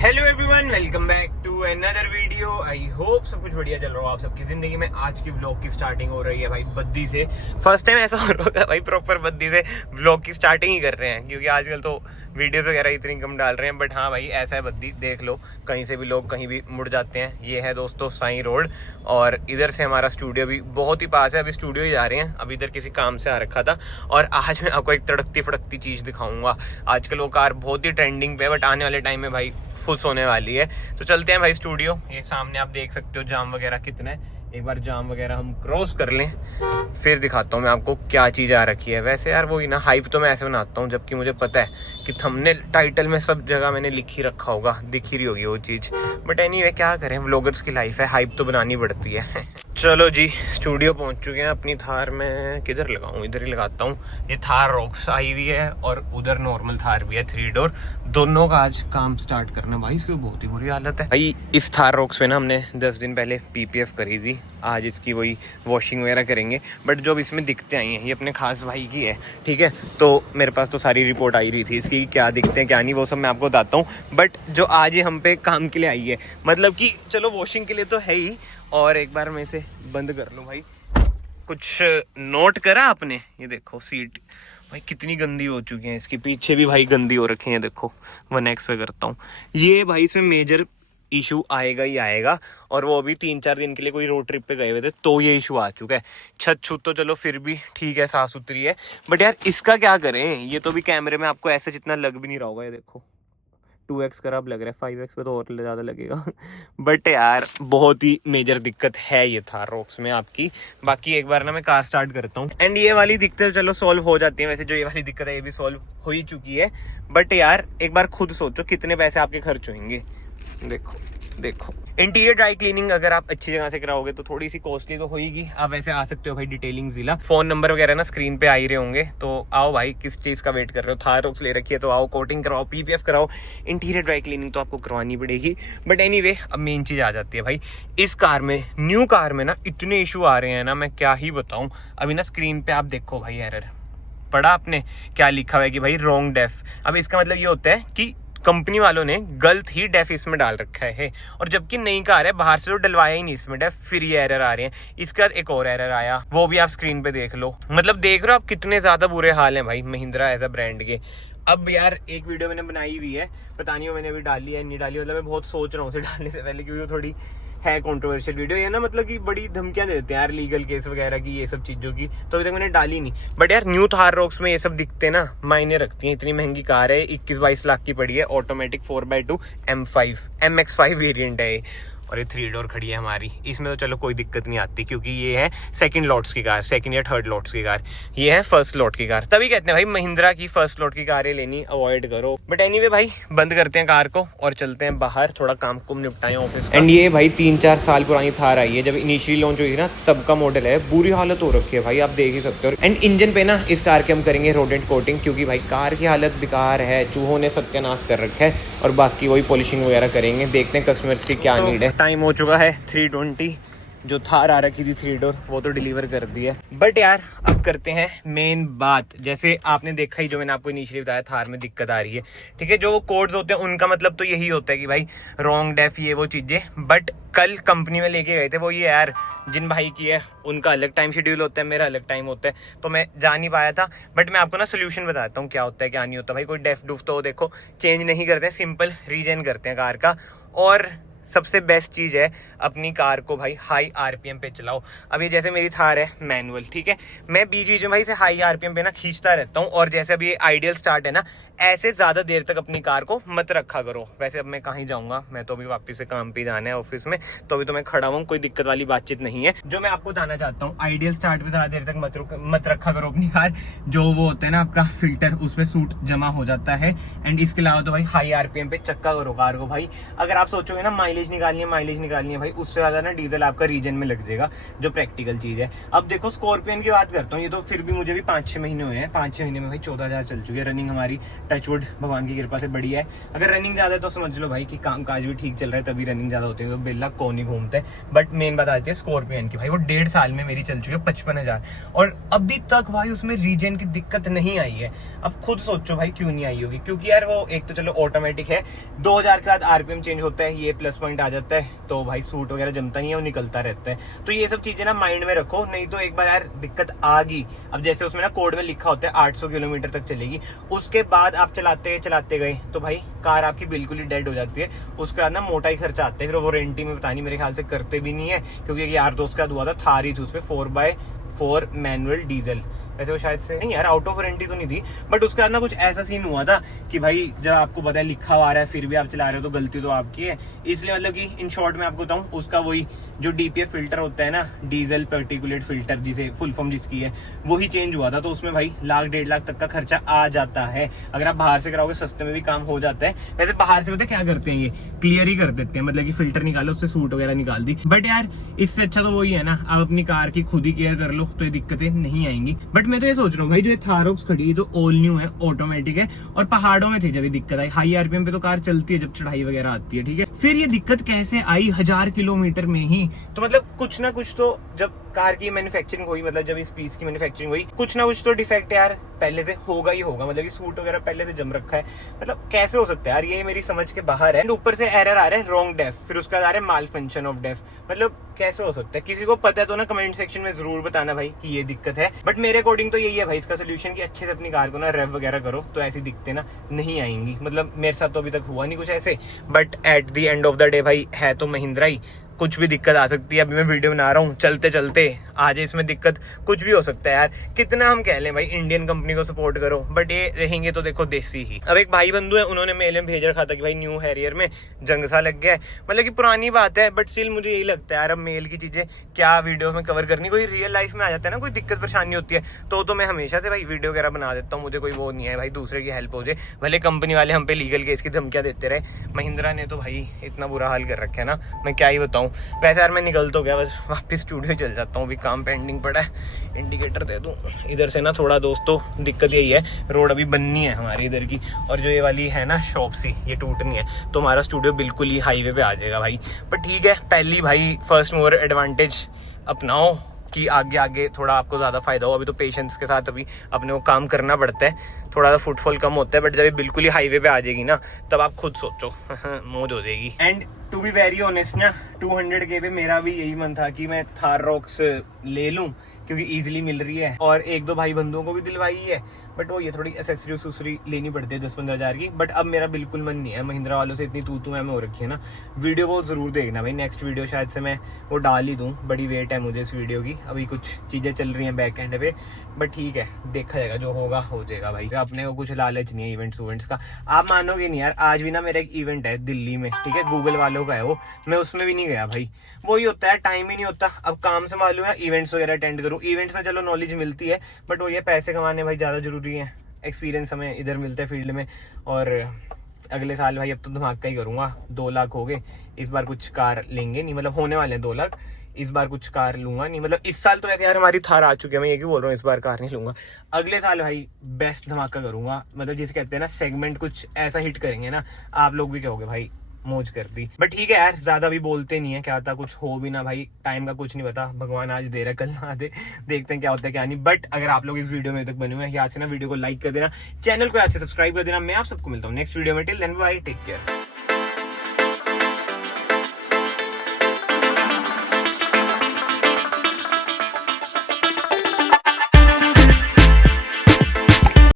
Hello everyone, welcome back to another video. I hope सब कुछ बढ़िया चल रहा हो आप सबकी जिंदगी में। आज की व्लॉग की स्टार्टिंग हो रही है भाई बद्दी से। फर्स्ट टाइम ऐसा हो रहा है भाई, प्रॉपर बद्दी से व्लॉग की स्टार्टिंग ही कर रहे हैं, क्योंकि आजकल तो वीडियोस वगैरह इतनी कम डाल रहे हैं। बट हाँ भाई, ऐसा है बद्दी, देख लो कहीं से भी लोग कहीं भी मुड़ जाते हैं। ये है दोस्तों साई रोड, और इधर से हमारा स्टूडियो भी बहुत ही पास है। अभी स्टूडियो ही जा रहे हैं, अभी इधर किसी काम से आ रखा था। और आज मैं आपको एक तड़कती फड़कती चीज़ दिखाऊंगा। आजकल वो कार बहुत ही ट्रेंडिंग पे है, बट आने वाले टाइम में भाई फुस होने वाली है। तो चलते हैं भाई स्टूडियो। ये सामने आप देख सकते हो जाम वगैरह कितना है। एक बार जाम वगैरह हम क्रॉस कर लें, फिर दिखाता हूँ मैं आपको क्या चीज़ आ रखी है। वैसे यार वही ना, हाइप तो मैं ऐसे बनाता हूँ जबकि मुझे पता है कि थंबनेल टाइटल में सब जगह मैंने लिख ही रखा होगा, दिख ही रही होगी वो चीज़। बट एनीवे क्या करें, व्लॉगर्स की लाइफ है, हाइप तो बनानी पड़ती है। चलो जी, स्टूडियो पहुंच चुके हैं। अपनी थार में किधर लगाऊं, इधर ही लगाता हूँ। ये थार रॉक्स आई हुई है और उधर नॉर्मल थार भी है 3 डोर। दोनों का आज काम स्टार्ट करना भाई, इसकी बहुत ही बुरी हालत है भाई। इस थार रॉक्स पे ना हमने 10 दिन पहले पीपीएफ करी थी। आज इसकी वही वॉशिंग वगैरह करेंगे। बट जो भी इसमें दिक्कतें आई हैं, ये अपने खास भाई की है, ठीक है। तो मेरे पास तो सारी रिपोर्ट आई रही थी इसकी, क्या दिक्कतें क्या नहीं, वो सब मैं आपको बताता हूँ। बट जो आज ये हम पे काम के लिए आई है, मतलब कि चलो वॉशिंग के लिए तो है ही। और एक बार मैं इसे बंद कर लूँ भाई। कुछ नोट करा आपने? ये देखो सीट भाई कितनी गंदी हो चुकी है, इसके पीछे भी भाई गंदी हो रखी है। देखो 1x पे करता हूँ, ये भाई इसमें मेजर इशू आएगा ही आएगा। और वो भी 3-4 दिन के लिए कोई रोड ट्रिप पे गए हुए थे तो ये इशू आ चुका है। छत छुत तो चलो फिर भी ठीक है, साफ सुथरी है। बट यार इसका क्या करें, ये तो भी कैमरे में आपको ऐसे जितना लग भी नहीं रहा होगा। ये देखो 2x खराब लग रहा है, 5x पे तो और ज़्यादा लगेगा। बट यार बहुत ही मेजर दिक्कत है ये थार रॉक्स में आपकी। बाकी एक बार ना मैं कार स्टार्ट करता हूँ, एंड ये वाली दिक्कत चलो सॉल्व हो जाती है। वैसे जो ये वाली दिक्कत है ये भी सॉल्व हो ही चुकी है। बट यार एक बार खुद सोचो कितने पैसे आपके खर्च होंगे। देखो देखो, इंटीरियर ड्राई क्लीनिंग अगर आप अच्छी जगह से कराओगे तो थोड़ी सी कॉस्टली तो होगी। आप वैसे आ सकते हो भाई डिटेलिंग जिला, फोन नंबर वगैरह ना स्क्रीन पे आ ही रहे होंगे। तो आओ भाई, किस चीज़ का वेट कर रहे हो, थार रॉक्स ले रखी है तो आओ, कोटिंग कराओ, पीपीएफ कराओ, इंटीरियर ड्राई क्लीनिंग तो आपको करवानी पड़ेगी। बट एनीवे, अब मेन चीज़ आ जाती है भाई, इस कार में, न्यू कार में ना इतने इशू आ रहे हैं ना, मैं क्या ही बताऊँ। अभी ना स्क्रीन पे आप देखो भाई, एरर पढ़ा आपने क्या लिखा हुआ है कि भाई रॉन्ग डेफ। अब इसका मतलब ये होता है कि कंपनी वालों ने गलत ही डेफ इसमें डाल रखा है, और जबकि नई कार है, बाहर से तो डलवाया ही नहीं इसमें डेफ, फिर ये एरर आ रहे हैं। इसके बाद एक और एरर आया, वो भी आप स्क्रीन पे देख लो। मतलब देख रहे हो आप कितने ज्यादा बुरे हाल हैं भाई महिंद्रा एज अ ब्रांड के। अब यार एक वीडियो मैंने बनाई हुई है, पता नहीं वो मैंने अभी डाली है नहीं डाली, मतलब मैं बहुत सोच रहा हूँ उसे डालने से पहले, क्योंकि वो थोड़ी है कंट्रोवर्शियल वीडियो है ना, मतलब कि बड़ी धमकियां दे देते हैं यार लीगल केस वगैरह की, ये सब चीज़ों की। तो अभी तक मैंने डाली नहीं। बट यार न्यू थार रॉक्स में ये सब दिखते ना मायने रखती हैं। इतनी महंगी कार है, 21-22 लाख की पड़ी है, ऑटोमेटिक 4x2 MX5 वेरिएंट है। और ये 3 डोर खड़ी है हमारी, इसमें तो चलो कोई दिक्कत नहीं आती, क्योंकि ये है सेकंड लॉट्स की कार, सेकंड या थर्ड लॉट्स की कार। ये है फर्स्ट लॉट की कार, तभी कहते हैं भाई महिंद्रा की फर्स्ट लॉट की कारें लेनी अवॉइड करो। बट एनीवे भाई, बंद करते हैं कार को और चलते हैं बाहर, थोड़ा काम कुम निपटाएं ऑफिस। एंड ये भाई 3-4 साल पुरानी थार आई है, जब इनिशियली लॉन्च हुई थी ना तब का मॉडल है। बुरी हालत हो रखी है भाई, आप देख ही सकते हो। एंड इंजन पे ना इस कार के हम करेंगे रोडेंट कोटिंग, क्योंकि भाई कार की हालत बेकार है, चूहों ने सत्यानाश कर रखा है। और बाकी वही पॉलिशिंग वगैरह करेंगे, देखते हैं कस्टमर्स की क्या नीड है। टाइम हो चुका है 3:20, जो थार आ रखी थी 3 डोर वो तो डिलीवर कर दी है। बट यार अब करते हैं मेन बात। जैसे आपने देखा ही, जो मैंने आपको इनिशियली बताया, थार में दिक्कत आ रही है, ठीक है। जो कोड्स होते हैं उनका मतलब तो यही होता है कि भाई रॉन्ग डेफ, ये वो चीज़ें। बट कल कंपनी में लेके गए थे वो, ये यार जिन भाई की है उनका अलग टाइम शेड्यूल होता है, मेरा अलग टाइम होता है, तो मैं जा नहीं पाया था। बट मैं आपको ना सोल्यूशन बताता हूँ क्या होता है क्या नहीं होता। भाई कोई डेफ डूफ तो देखो चेंज नहीं करते, सिंपल रीजन करते हैं कार का। और सबसे बेस्ट चीज़ है, अपनी कार को भाई हाई आरपीएम पे चलाओ। अब ये जैसे मेरी थार है मैनुअल, ठीक है, मैं बीच बीच में भाई से हाई आरपीएम पे ना खींचता रहता हूँ। और जैसे अभी आइडियल स्टार्ट है ना, ऐसे ज़्यादा देर तक अपनी कार को मत रखा करो। वैसे अब मैं कहीं जाऊँगा, मैं तो अभी वापस से काम पे जाना है ऑफिस में, तो अभी तो मैं खड़ा हूँ, कोई दिक्कत वाली बातचीत नहीं है। जो मैं आपको बताना चाहता हूँ, आइडियल स्टार्ट पे ज़्यादा देर तक मत रखा करो अपनी कार। जो वो होता है ना आपका फिल्टर, उस पर सूट जमा हो जाता है। एंड इसके अलावा तो भाई हाई आरपीएम पे चक्का करो कार को भाई। अगर आप सोचोगे ना माइलेज निकालनी है भाई, भाई उससे ज्यादा ना डीजल आपका रीजन में लग जाएगा, जो प्रैक्टिकल चीज है। अब देखो स्कॉर्पियन की बात करता हूँ, ये तो फिर भी मुझे भी 5-6 महीने हुए हैं, 5-6 महीने में भाई 14,000 चल चुकी है। रनिंग हमारी टचवुड भगवान की कृपा से बढ़िया है। अगर रनिंग ज्यादा है तो समझ लो भाई कि काम काज भी ठीक चल रहा है, तभी रनिंग ज्यादा होती है, तो बिल्ला कौन ही घूमता है। बट मेन बात आती है स्कॉर्पियन की, भाई वो 1.5 साल में मेरी चल चुकी है 55,000, और अभी तक भाई उसमें रीजन की दिक्कत नहीं आई है। अब खुद सोचो भाई क्यों नहीं आई होगी, क्योंकि यार वो एक तो चलो ऑटोमेटिक है, 2000 के बाद आरपीएम चेंज होता है, ये प्लस पॉइंट आ जाता है, तो भाई सूट वगैरह जमता नहीं है, वो निकलता रहता है। तो ये सब चीजें ना माइंड में रखो, नहीं तो एक बार यार दिक्कत आ गई। अब जैसे उसमें ना कोड में लिखा होता है 800 किलोमीटर तक चलेगी, उसके बाद आप चलाते गए तो भाई कार आपकी बिल्कुल ही डेड हो जाती है। उसके बाद ना मोटा ही खर्चा आता है, फिर वो रेंटी में पता नहीं, मेरे ख्याल से करते भी नहीं है, क्योंकि यार दोस्त का हुआ था, थार ही थी उसमें 4x4 मैनुअल डीजल, वैसे वो शायद से नहीं यार आउट ऑफ वारंटी तो नहीं थी, बट उसके बाद ना कुछ ऐसा सीन हुआ था कि भाई जब आपको पता है लिखा हुआ आ रहा है फिर भी आप चला रहे हो तो गलती तो आपकी है। इसलिए मतलब कि इन शॉर्ट में आपको बताऊं, उसका वही जो डीपीएफ फिल्टर होता है ना, डीजल पार्टिकुलेट फिल्टर, जिसे फुल फॉर्म जिसकी है, वही चेंज हुआ था। तो उसमें भाई 1.5 लाख तक का खर्चा आ जाता है। अगर आप बाहर से कराओगे सस्ते में भी काम हो जाता है। वैसे बाहर से पता है क्या करते हैं, ये क्लियर ही कर देते हैं, मतलब कि फिल्टर निकालो, उससे सूट वगैरह निकाल दी। बट यार इससे अच्छा तो वही है ना, आप अपनी कार की खुद ही केयर कर लो तो ये दिक्कतें नहीं आएंगी। बट मैं तो ये सोच रहा हूँ भाई, जो ये थारोक्स खड़ी है, जो ऑल न्यू है, ऑटोमेटिक है, और पहाड़ों में थी जब ये दिक्कत आई, हाई आरपीएम पे तो कार चलती है जब चढ़ाई वगैरह आती है, ठीक है। फिर ये दिक्कत कैसे आई 1000 किलोमीटर में ही? तो मतलब कुछ ना कुछ तो, जब कार की मैन्युफैक्चरिंग हुई, मतलब जब इस पीस की मैन्युफैक्चरिंग हुई, कुछ ना कुछ तो डिफेक्ट यार पहले से होगा ही होगा, मतलब कि सूट वगैरह पहले से जम रखा है। मतलब कैसे हो सकता है यार, ये मेरी समझ के बाहर है। ऊपर से एरर आ रहा है रॉन्ग डेफ, फिर उसका आ रहा है माल फंक्शन ऑफ डेफ। मतलब कैसे हो सकता है? किसी को पता है तो ना कमेंट सेक्शन में जरूर बताना भाई कि ये दिक्कत है। बट मेरे अकॉर्डिंग तो यही है भाई इसका सोल्यूशन, कि अच्छे से अपनी कार को ना रेव वगैरह करो, तो ऐसी दिक्कतें ना नहीं आएंगी। मतलब मेरे साथ तो अभी तक हुआ नहीं कुछ ऐसे, but at the end of the day भाई है तो महिंद्रा ही, कुछ भी दिक्कत आ सकती है। अभी मैं वीडियो बना रहा हूँ, चलते चलते आ जाए इसमें दिक्कत, कुछ भी हो सकता है यार। कितना हम कह लें भाई इंडियन कंपनी को सपोर्ट करो, बट ये रहेंगे तो देखो देसी ही। अब एक भाई बंधु है, उन्होंने मेल में भेज रखा था कि भाई न्यू हैरियर में जंग सा लग गया है। मतलब कि पुरानी बात है, बट स्टिल मुझे यही लगता है यार, अब मेल की चीजें क्या वीडियो में कवर करनी, कोई रियल लाइफ में आ जाता है ना, कोई दिक्कत परेशानी होती है तो मैं हमेशा से भाई वीडियो वगैरह बना देता हूँ। मुझे कोई वो नहीं है भाई, दूसरे की हेल्प हो जाए, भले कंपनी वाले हम पे लीगल केस की धमकियां देते रहे। महिंद्रा ने तो भाई इतना बुरा हाल कर रखा है ना, मैं क्या ही बताऊँ। वैसे यार मैं निकल तो गया, बस वापस स्टूडियो चल जाता हूँ, अभी काम पेंडिंग पड़ा है। इंडिकेटर दे दूँ इधर से ना थोड़ा, दोस्तों दिक्कत यही है, रोड अभी बननी है हमारी इधर की, और जो ये वाली है ना शॉप सी, ये टूटनी है, तो हमारा स्टूडियो बिल्कुल ही हाईवे पे आ जाएगा भाई। पर ठीक है, पहली भाई फर्स्ट मूवर एडवांटेज अपनाओ कि आगे आगे थोड़ा आपको ज़्यादा फायदा हो। अभी तो पेशेंस के साथ अभी अपने को काम करना पड़ता है, थोड़ा सा फुटफॉल कम होता है, बट जब ये बिल्कुल ही हाईवे पे आ जाएगी ना, तब आप खुद सोचो मौज हो जाएगी। And to be very honest ना, 200K पे मेरा भी यही मन था कि मैं थाररॉक्स ले लूं, क्योंकि इजीली मिल रही है, और एक दो भाई बंधुओं को भी दिलवाई है। बट वो ये थोड़ी एसेसरी उसेसरी लेनी पड़ती है 10-15 हज़ार की। बट अब मेरा बिल्कुल मन नहीं है, महिंद्रा वालों से इतनी तू मैं हो रखी है ना। वीडियो वो जरूर देखना भाई, नेक्स्ट वीडियो शायद से मैं वो डाल ही दूँ, बड़ी वेट है मुझे इस वीडियो की। अभी कुछ चीज़ें चल रही हैं बैक एंड पे, बट ठीक है, देखा जाएगा, जो होगा हो जाएगा भाई। अपने को कुछ लालच नहीं है इवेंट्स का। आप मानोगे नहीं यार, आज भी ना मेरा एक इवेंट है दिल्ली में, ठीक है, गूगल वालों का है वो, मैं उसमें भी नहीं गया भाई। वही होता है, टाइम ही नहीं होता। अब काम संभालूं या इवेंट्स वगैरह अटेंड करूँ। इवेंट्स में चलो नॉलेज मिलती है, बट वो ये पैसे कमाने भाई ज़्यादा जरूरी है। एक्सपीरियंस हमें इधर मिलता है फील्ड में। और अगले साल भाई अब तो धमाका ही करूंगा, 2 लाख हो गए। इस बार कुछ कार लेंगे नहीं, मतलब होने वाले हैं 2 लाख। इस बार कुछ कार लूंगा नहीं, मतलब इस साल तो वैसे यार हमारी थार आ चुकी है, मैं ये क्यों बोल रहा हूँ इस बार कार नहीं लूंगा। अगले साल भाई बेस्ट धमाका करूंगा, मतलब जिसे कहते हैं ना सेगमेंट कुछ ऐसा हिट करेंगे ना, आप लोग भी कहोगे भाई मौज कर दी। बट ठीक है यार, ज्यादा भी बोलते नहीं है, क्या होता कुछ हो भी ना भाई, टाइम का कुछ नहीं पता, भगवान आज दे रहा कल ना दे, देखते हैं क्या होता है क्या नहीं। बट अगर आप लोग इस वीडियो में तक बने हुए हैं, यहाँ से ना वीडियो को लाइक कर देना, चैनल को यहाँ से सब्सक्राइब कर देना। मैं आप सबको मिलता हूँ नेक्स्ट वीडियो में। Till then bye, take care.